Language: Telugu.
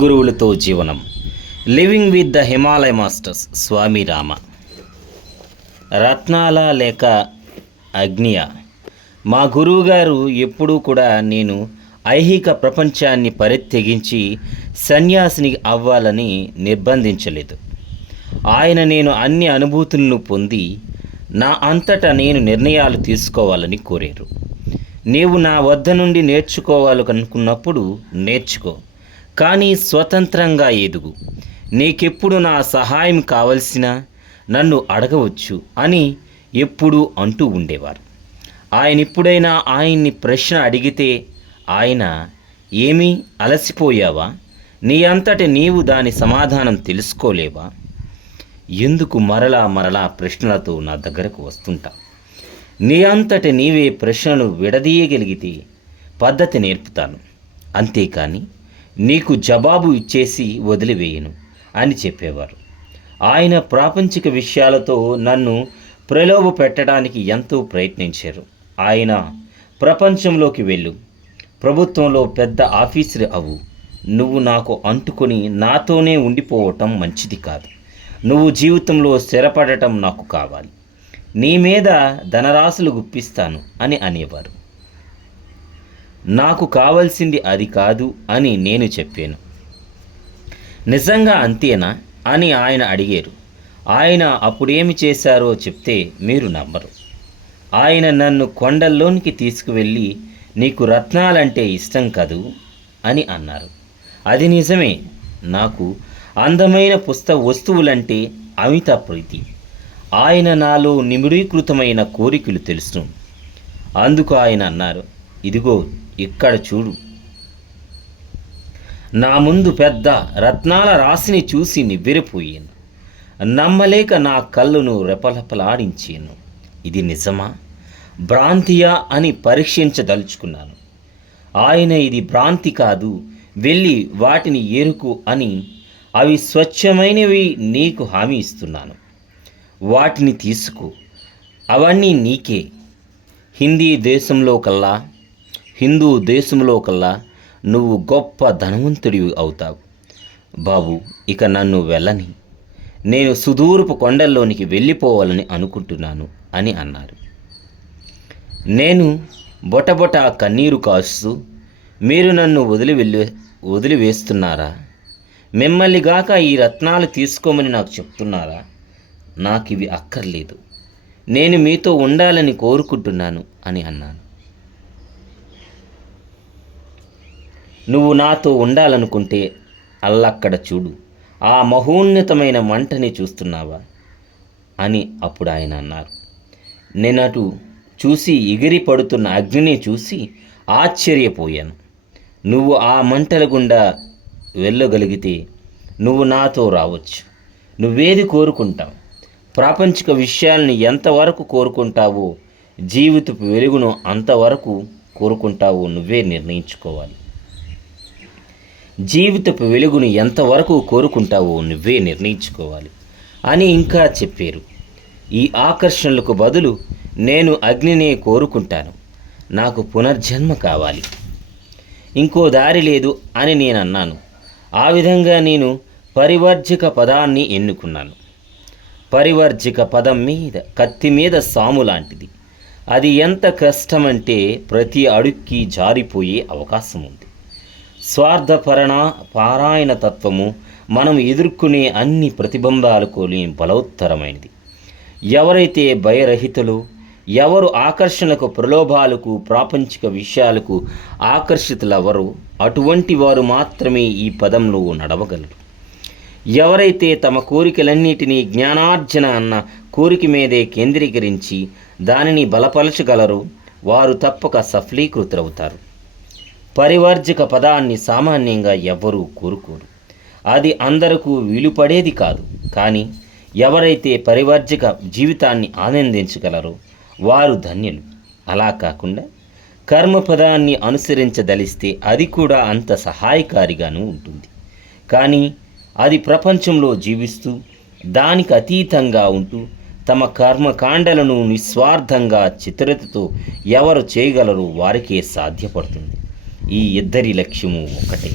గురువులతో జీవనం living with the Himalaya masters Swami Rama. రత్నాల లేక అగ్నియ. మా గురువుగారు ఎప్పుడూ కూడా నేను ఐహిక ప్రపంచాన్ని పరిత్యజించి సన్యాసిని అవ్వాలని నిర్బంధించలేదు. ఆయన నేను అన్ని అనుభూతులను పొంది నా అంతటా నేను నిర్ణయాలు తీసుకోవాలని కోరారు. నీవు నా వద్ద నుండి నేర్చుకోవాలనుకున్నప్పుడు నేర్చుకో, కానీ స్వతంత్రంగా ఎదుగు. నీకెప్పుడు నా సహాయం కావలసినా నన్ను అడగవచ్చు అని ఎప్పుడూ అంటూ ఉండేవారు. ఆయన ఎప్పుడైనా ఆయన్ని ప్రశ్న అడిగితే ఆయన, ఏమీ అలసిపోయావా? నీ అంతటి నీవు దాని సమాధానం తెలుసుకోలేవా? ఎందుకు మరలా ప్రశ్నలతో నా దగ్గరకు వస్తుంటా? నీ అంతటి నీవే ప్రశ్నలు విడదీయగలిగితే పద్ధతి నేర్పుతాను, అంతేకాని నీకు జవాబు ఇచ్చేసి వదిలివేయను అని చెప్పేవారు. ఆయన ప్రాపంచిక విషయాలతో నన్ను ప్రలోభ పెట్టడానికి ఎంతో ప్రయత్నించారు. ఆయన ప్రపంచంలోకి వెళ్ళు, ప్రభుత్వంలో పెద్ద ఆఫీసర్ అవు, నువ్వు నాకు అంటుకొని నాతోనే ఉండిపోవటం మంచిది కాదు. నువ్వు జీవితంలో స్థిరపడటం నాకు కావాలి. నీ మీద ధనరాశులు గుప్పిస్తాను అని అనేవారు. నాకు కావలసింది అది కాదు అని నేను చెప్పాను. నిజంగా అంతేనా అని ఆయన అడిగారు. ఆయన అప్పుడేమి చేశారో చెప్తే మీరు నమ్మరు. ఆయన నన్ను కొండల్లోనికి తీసుకువెళ్ళి, నీకు రత్నాలంటే ఇష్టం కదూ అని అన్నారు. అది నిజమే. నాకు అందమైన వస్తువులంటే అమిత ప్రీతి. ఆయన నాలో నిమిడీకృతమైన కోరికలు తెలుసు. అందుకు ఆయన అన్నారు, ఇదిగో ఇక్కడ చూడు. నా ముందు పెద్ద రత్నాల రాశిని చూసి నివ్వెరపోయాను. నమ్మలేక నా కళ్ళును రెపరెపలాడించాను. ఇది నిజమా, భ్రాంతియా అని పరీక్షించదలుచుకున్నాను. ఆయన, ఇది భ్రాంతి కాదు, వెళ్ళి వాటిని ఏరుకు అని, అవి స్వచ్ఛమైనవి నీకు హామీ ఇస్తున్నాను. వాటిని తీసుకో, అవన్నీ నీకే. హిందూ దేశంలో కల్లా నువ్వు గొప్ప ధనవంతుడివి అవుతావు. బాబు, ఇక నన్ను వెళ్ళని, నేను సుదూరపు కొండల్లోనికి వెళ్ళిపోవాలని అనుకుంటున్నాను అని అన్నారు. నేను బొటబొట కన్నీరు కాస్తూ, మీరు నన్ను వదిలివేస్తున్నారా? మిమ్మల్ని గాక ఈ రత్నాలు తీసుకోమని నాకు చెప్తున్నారా? నాకు ఇవి అక్కర్లేదు, నేను మీతో ఉండాలని కోరుకుంటున్నాను అని అన్నాను. నువ్వు నాతో ఉండాలనుకుంటే అల్లక్కడ చూడు, ఆ మహోన్నతమైన మంటని చూస్తున్నావా అని అప్పుడు ఆయన అన్నారు. నేనటు చూసి ఎగిరి పడుతున్న అగ్నిని చూసి ఆశ్చర్యపోయాను. నువ్వు ఆ మంటల గుండా వెళ్ళగలిగితే నువ్వు నాతో రావచ్చు. నువ్వేది కోరుకుంటావు? ప్రాపంచిక విషయాల్ని ఎంతవరకు కోరుకుంటావో, జీవితపు వెలుగును అంతవరకు కోరుకుంటావో నువ్వే నిర్ణయించుకోవాలి. జీవితపు వెలుగును ఎంతవరకు కోరుకుంటావో నువ్వే నిర్ణయించుకోవాలి అని ఇంకా చెప్పారు. ఈ ఆకర్షణలకు బదులు నేను అగ్నినే కోరుకుంటాను. నాకు పునర్జన్మ కావాలి, ఇంకో దారి లేదు అని నేను అన్నాను. ఆ విధంగా నేను పరివర్జిక పదాన్ని ఎన్నుకున్నాను. పరివర్జిక పదం మీద కత్తి మీద సాము లాంటిది. అది ఎంత కష్టమంటే ప్రతి అడుక్కి జారిపోయే అవకాశం ఉంది. పారాయణ తత్వము మనం ఎదుర్కొనే అన్ని ప్రతిబంధాలకు బలవత్తరమైనది. ఎవరైతే భయరహితులు, ఎవరు ఆకర్షణలకు, ప్రలోభాలకు, ప్రాపంచిక విషయాలకు ఆకర్షితులెవరో అటువంటి వారు మాత్రమే ఈ పదంలో నడవగలరు. ఎవరైతే తమ కోరికలన్నిటినీ జ్ఞానార్జన అన్న కోరిక మీదే కేంద్రీకరించి దానిని బలపరచగలరో వారు తప్పక సఫలీకృతులవుతారు. పరివర్జక పదాన్ని సామాన్యంగా ఎవ్వరూ కోరుకోరు. అది అందరకు వీలుపడేది కాదు. కానీ ఎవరైతే పరివర్జక జీవితాన్ని ఆనందించగలరో వారు ధన్యులు. అలా కాకుండా కర్మపదాన్ని అనుసరించదలిస్తే అది కూడా అంత సహాయకారిగాను ఉంటుంది. కానీ అది ప్రపంచంలో జీవిస్తూ దానికి అతీతంగా ఉంటూ తమ కర్మకాండలను నిస్వార్థంగా చిత్రతతో ఎవరు చేయగలరో వారికే సాధ్యపడుతుంది. ఈ ఇద్దరి లక్ష్యము ఒకటే.